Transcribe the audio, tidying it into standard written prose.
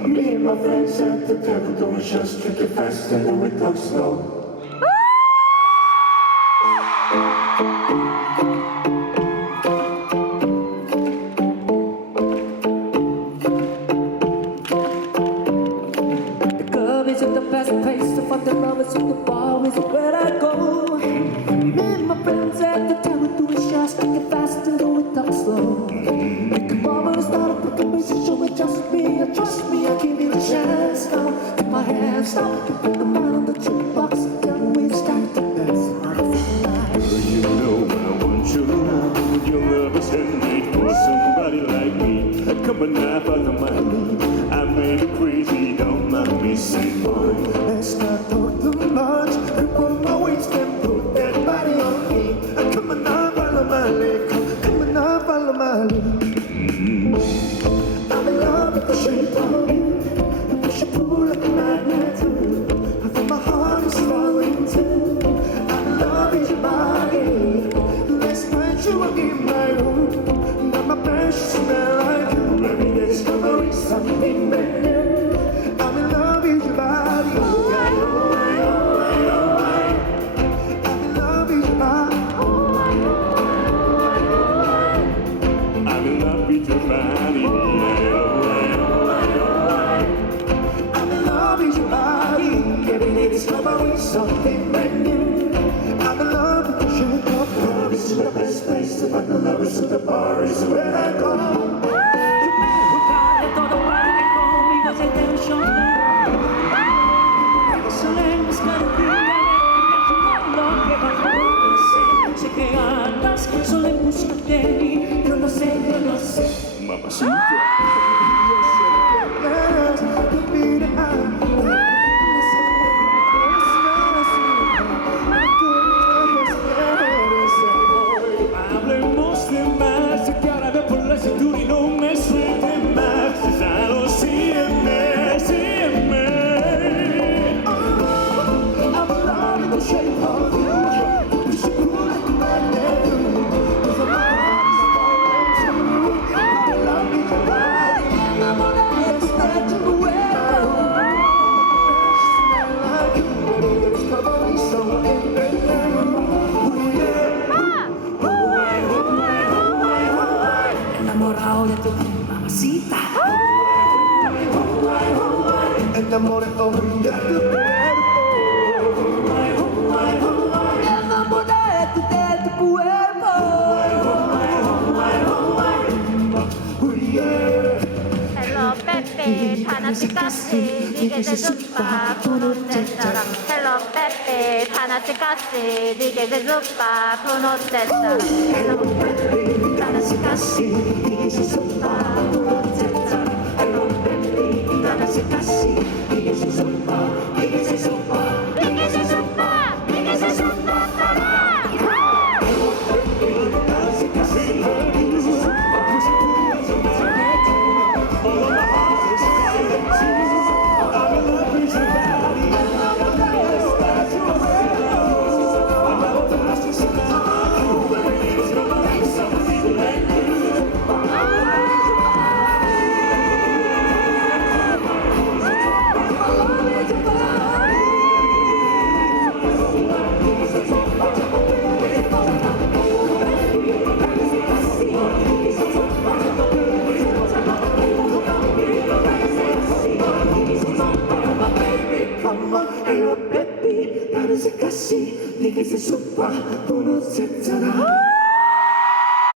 Me and my friends at the table doing shots, drink it fast and then we talk slow. The club isn't the best place to find the lovers, so the bar is where I go. Me and my friends at the table doing shots, drink it fast and then we talk slow. We can bubble, start a quick conversation with just me, I give you a chance now. Take my hand, stop, put the man on the jukebox, then we start to dance. You know I want you. Your love is handmade for somebody like me. Come on now, follow my lead. I made you crazy, don't mind me. Say boy, Let's not talk too much. Grip on my waist and put that body on me. Come on now, follow my lead. Come on now, follow my lead. I'm in love with the shape of you. The push and pull like a magnet too. I feel my heart is falling too. I'm in love with your body. Last night you were in my room. Now my precious smell like you. Every day discovering something brand new. I'm in love with your body. I'm in love with your body. I'm in love with your body. I'm in love with your body. Every day discovering something brand new. I'm in love with the shape of you. This is the best place to find the lovers, so the bar is where I go. Todo parque conmigo se te emociona. Solemos carretera, lo que va a hacer. Sé que andas solo en busca de mí. Yo no sé. Mamacita. Hablemos de más, que ahora veo por la cintura y no me suelte más. Ya lo sígueme, sígueme. I'm in love with the shape of you. We should pull like a magnet do. 'Cause my heart is falling too. I'm in love with your body. Let's start to go where smell like you. It's probably something brand new. Enamorado de tu mamacita. Enamorado de tu cuerpo. Enamorado de tu cuerpo. 헬로 빼빼 하나씩 같이 니게 제주빠 분홍색처럼 헬로 빼빼 하나씩 같이 니게 제주빠 분홍색처럼 헬로 빼빼 하나씩 같이 니게 제주빠 분홍색처럼 헬로 빼빼 하나씩 같이 니게 제주빠 니게 제주빠 니게 제주빠 니게 제주빠 Hello baby, 하늘색 가시 네게 새 수박 분홍색잖아.